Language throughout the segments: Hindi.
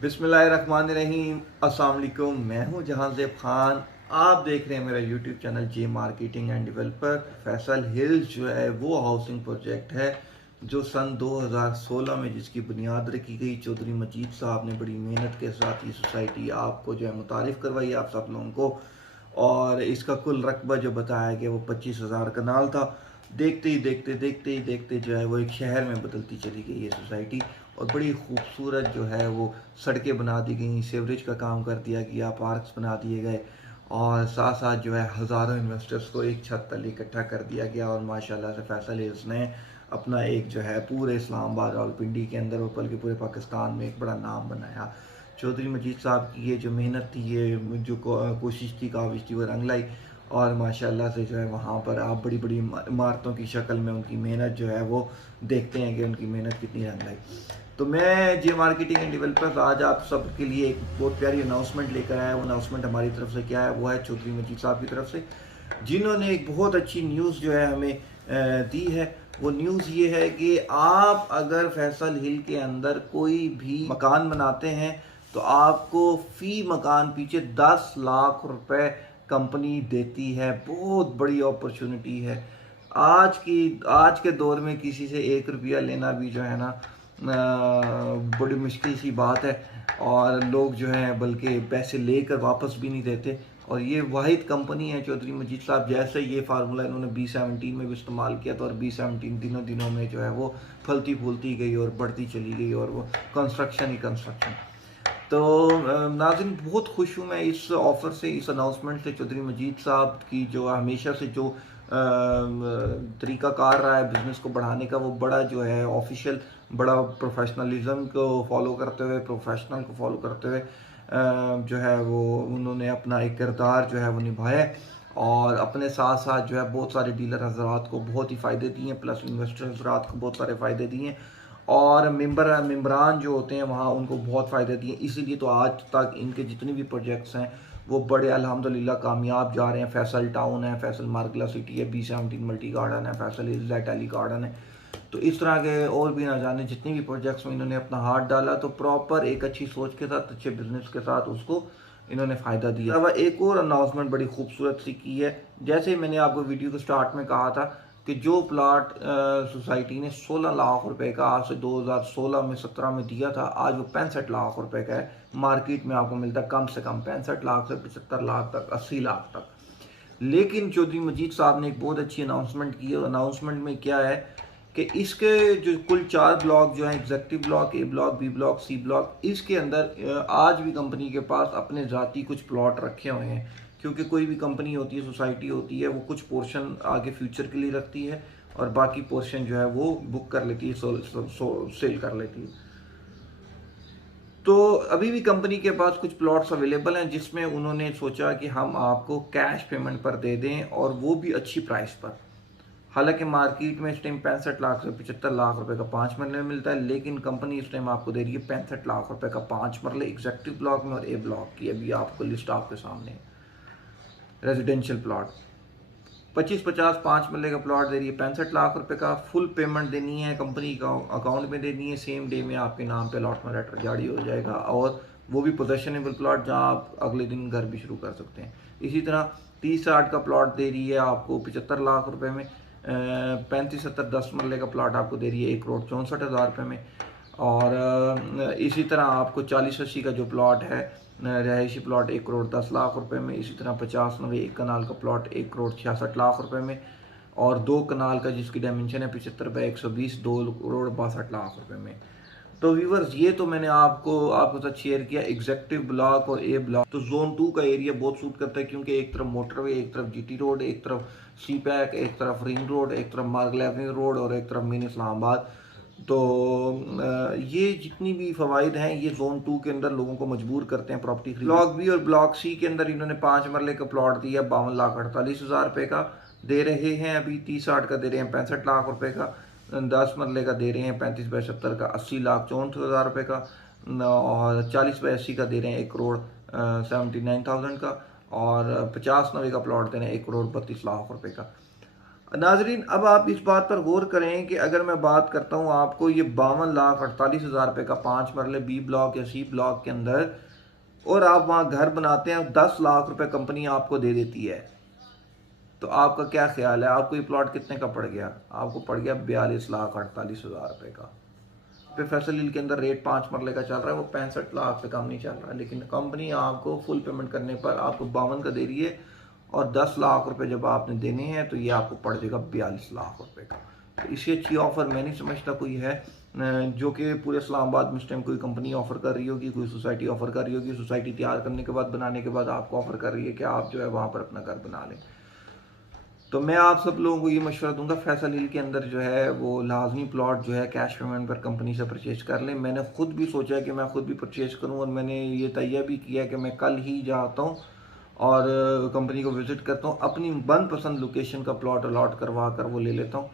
बिस्मिल्लाहिर्रहमानिर्रहीम। अस्सलाम वालेकुम। मैं हूं जहांज़ेब खान। आप देख रहे हैं मेरा यूट्यूब चैनल जे marketing end developer. Faisal hills जो है वो हाउसिंग प्रोजेक्ट है जो सन 2016 में जिसकी बुनियाद रखी गई। चौधरी मजीद साहब ने बड़ी मेहनत के साथ ये सोसाइटी आपको जो है मुतारिफ़ करवाई आप सब लोगों को। और इसका कुल रकबा जो बताया गया वो 25,000 कनाल था। देखते ही देखते जो है वो एक शहर में बदलती चली गई ये सोसाइटी। और बड़ी खूबसूरत जो है वो सड़कें बना दी गई, सीवरेज का काम कर दिया गया, पार्क्स बना दिए गए और साथ साथ जो है हज़ारों इन्वेस्टर्स को एक छत तले इकट्ठा कर दिया गया। और माशाल्लाह से फैसल हिल्स ने अपना एक जो है पूरे इस्लामाबाद रावलपिंडी के अंदर और बल्कि पूरे पाकिस्तान में एक बड़ा नाम बनाया। चौधरी मजीद साहब की ये जो मेहनत थी, ये जो कोशिश थी, काविश थी, वो रंग लाई। और माशाल्लाह से जो है वहाँ पर आप बड़ी बड़ी इमारतों की शक्ल में उनकी मेहनत जो है वो देखते हैं कि उनकी मेहनत कितनी रंग लाई। तो मैं जे मार्केटिंग एंड डेवलपर्स आज आप सबके लिए एक बहुत प्यारी अनाउंसमेंट लेकर आया। वो अनाउंसमेंट हमारी तरफ से क्या है, वो है चौधरी मजीद साहब की तरफ से, जिन्होंने एक बहुत अच्छी न्यूज़ जो है हमें दी है। वो न्यूज़ ये है कि आप अगर फैसल हिल के अंदर कोई भी मकान बनाते हैं तो आपको फ़ी मकान पीछे 10 लाख रुपए कंपनी देती है। बहुत बड़ी अपॉर्चुनिटी है। आज के दौर में किसी से 1 रुपया लेना भी जो है ना बड़ी मुश्किल सी बात है। और लोग जो हैं बल्कि पैसे लेकर वापस भी नहीं देते। और ये वाहिद कंपनी है चौधरी मजीद साहब। जैसे ये फार्मूला इन्होंने B17 में भी इस्तेमाल किया था और B17 दिनों दिनों में जो है वो फलती फूलती गई और बढ़ती चली गई और वो कंस्ट्रक्शन ही कंस्ट्रक्शन। तो नाज़रीन, बहुत खुश हूँ मैं इस ऑफ़र से, इस अनाउंसमेंट से। चौधरी मजीद साहब की जो हमेशा से जो तरीक़ाकार रहा है बिज़नेस को बढ़ाने का, वो बड़ा जो है ऑफिशियल, बड़ा प्रोफेशनलिज्म को फॉलो करते हुए, प्रोफेशनल को फॉलो करते हुए जो है वो उन्होंने अपना एक किरदार जो है वो निभाया है। और अपने साथ साथ जो है बहुत सारे डीलर हजरात को बहुत ही फ़ायदे दिए, प्लस इन्वेस्टर हजरात को बहुत सारे फ़ायदे दिए और मेंबरान जो होते हैं वहाँ उनको बहुत फ़ायदे दिए। इसीलिए तो आज तक इनके जितने भी प्रोजेक्ट्स हैं वो बड़े अल्हम्दुलिल्लाह कामयाब जा रहे हैं। फैसल टाउन है, फैसल मार्गला सिटी है, B17 मल्टी गार्डन है, फैसल हिल्स टैली गार्डन है। तो इस तरह के और भी ना जाने जितने भी प्रोजेक्ट्स में इन्होंने अपना हाथ डाला, तो प्रॉपर एक अच्छी सोच के साथ, अच्छे बिजनेस के साथ उसको इन्होंने फ़ायदा दिया। अब एक और अनाउंसमेंट बड़ी खूबसूरत सी की है। जैसे मैंने आपको वीडियो के स्टार्ट में कहा था कि जो प्लाट सोसाइटी ने 16 लाख रुपए का आज से 2016 में 17 में दिया था, आज वो 65 लाख रुपए का है। मार्केट में आपको मिलता है कम से कम 65 लाख से 75 लाख तक, 80 लाख तक। लेकिन चौधरी मजीद साहब ने एक बहुत अच्छी अनाउंसमेंट की है। अनाउंसमेंट में क्या है कि इसके जो कुल 4 ब्लॉक जो हैं, executive block, A block, B block, C block, इसके अंदर आज भी कंपनी के पास अपने ज़ाती कुछ प्लॉट रखे हुए हैं। क्योंकि कोई भी कंपनी होती है, सोसाइटी होती है, वो कुछ पोर्शन आगे फ्यूचर के लिए रखती है और बाकी पोर्शन जो है वो बुक कर लेती है, सेल कर लेती है। तो अभी भी कंपनी के पास कुछ प्लॉट्स अवेलेबल हैं जिसमें उन्होंने सोचा कि हम आपको कैश पेमेंट पर दे दें और वो भी अच्छी प्राइस पर। हालांकि मार्केट में इस टाइम 65 लाख से 75 लाख रुपए का 5 मरले में मिलता है, लेकिन कंपनी इस टाइम आपको दे रही है 65 लाख रुपए का 5 मरले एग्जेक्टिव ब्लॉक में और ए ब्लॉक की। अभी आपको लिस्ट आपके सामने है। रेजिडेंशियल प्लॉट 25-50 5 मरले का प्लॉट दे रही है 65 लाख रुपए का। फुल पेमेंट देनी है, कंपनी का अकाउंट में देनी है, सेम डे में आपके नाम पे अलॉटमेंट लेटर जारी हो जाएगा। और वो भी पोजेशनेबल प्लॉट जहां आप अगले दिन घर भी शुरू कर सकते हैं। इसी तरह 30-60 का प्लॉट दे रही है आपको 75 लाख रुपए में। 35-70 10 मरले का प्लॉट आपको दे रही है 1,64,00,000 रुपये में। और इसी तरह आपको 40-80 का जो प्लॉट है, रहायशी प्लॉट 1,10,00,000 रुपये में। इसी तरह 50-90 1 कनाल का प्लॉट 1,66,00,000 रुपये में। और 2 कनाल का जिसकी डायमेंशन है 75/120 2,62,00,000 रुपये में। तो व्यूवर्स, ये तो मैंने आपको साथ शेयर किया एग्जेक्टिव ब्लॉक और ए ब्लॉक। तो जोन 2 का एरिया बहुत सूट करता है क्योंकि एक तरफ मोटरवे, एक तरफ GT रोड, एक तरफ सी पैक, एक तरफ रिंग रोड, एक तरफ मार्गल एवेन्यू रोड और एक तरफ मिनी इस्लामाबाद। तो ये जितनी भी फ़वाइद हैं ये जोन 2 के अंदर लोगों को मजबूर करते हैं प्रॉपर्टी खरीद। ब्लॉक बी और ब्लॉक सी के अंदर इन्होंने 5 मरले का प्लॉट दिया 52,48,000 रुपये का दे रहे हैं। अभी 30-60 का दे रहे हैं 65 लाख रुपए का। 10 मरले का दे रहे हैं 35/70 का 80,64,000 रुपये का। और 40/80 का दे रहे हैं 1,79,000 का। और 50-90 का प्लॉट दे रहे हैं 1,32,00,000 रुपये का। नाजरीन, अब आप इस बात पर गौर करें कि अगर मैं बात करता हूँ आपको ये 52,48,000 रुपये का 5 मरले बी ब्लॉक या सी ब्लॉक के अंदर, और आप वहाँ घर बनाते हैं, 10 लाख रुपए कंपनी आपको दे देती है, तो आपका क्या ख्याल है, आपको ये प्लॉट कितने का पड़ गया? आपको पड़ गया 42,48,000 रुपये का। पे फैसल हिल के अंदर रेट 5 मरले का चल रहा है, वो 65 लाख से कम नहीं चल रहा है, लेकिन कंपनी आपको फुल पेमेंट करने पर आपको 52 का दे रही है, और 10 लाख रुपए जब आपने देने हैं तो ये आपको पड़ जाएगा 42 लाख रुपए का। तो इससे अच्छी ऑफर मैं नहीं समझता कोई है, जो कि पूरे इस्लामाबाद में इस टाइम कोई कंपनी ऑफर कर रही होगी, कोई सोसाइटी ऑफर कर रही होगी, सोसाइटी तैयार करने के बाद, बनाने के बाद आपको ऑफर कर रही है कि आप जो है वहाँ पर अपना घर बना लें। तो मैं आप सब लोगों को ये मशवरा दूंगा, फैसल हिल के अंदर जो है वो लाजमी प्लॉट जो है कैश पेमेंट पर कंपनी से परचेज कर लें। मैंने खुद भी सोचा है कि मैं खुद भी परचेज करूं, और मैंने ये तय भी किया कि मैं कल ही जाता हूं और कंपनी को विज़िट करता हूं, अपनी मनपसंद लोकेशन का प्लॉट अलॉट करवा कर वो ले लेता हूं।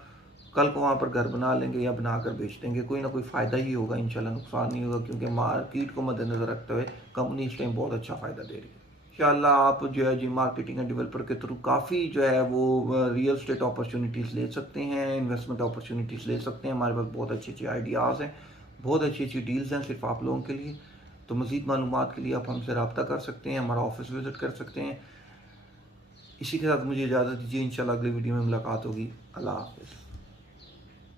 कल को वहाँ पर घर बना लेंगे या बना कर बेच देंगे, कोई ना कोई फ़ायदा ही होगा इंशाल्लाह, नुकसान नहीं होगा, क्योंकि मार्केट को मद्देनज़र रखते हुए कंपनी इस टाइम बहुत अच्छा फ़ायदा दे रही है। इंशाल्लाह आप जो है जी मार्केटिंग एंड डेवलपर के थ्रू काफ़ी जो है वो रियल स्टेट अपॉर्चुनिटीज़ ले सकते हैं, इन्वेस्टमेंट अपॉर्चुनिटीज़ ले सकते हैं। हमारे पास बहुत अच्छी अच्छी आइडियाज़ हैं, बहुत अच्छी अच्छी डील्स हैं सिर्फ आप लोगों के लिए। तो मज़ीद मालूमात के लिए आप हमसे रब्ता कर सकते हैं, हमारा ऑफिस विज़िट कर सकते हैं। इसी के साथ मुझे इजाज़त दीजिए, इंशाल्लाह अगली वीडियो में मुलाकात होगी। अल्लाह हाफ़िज़।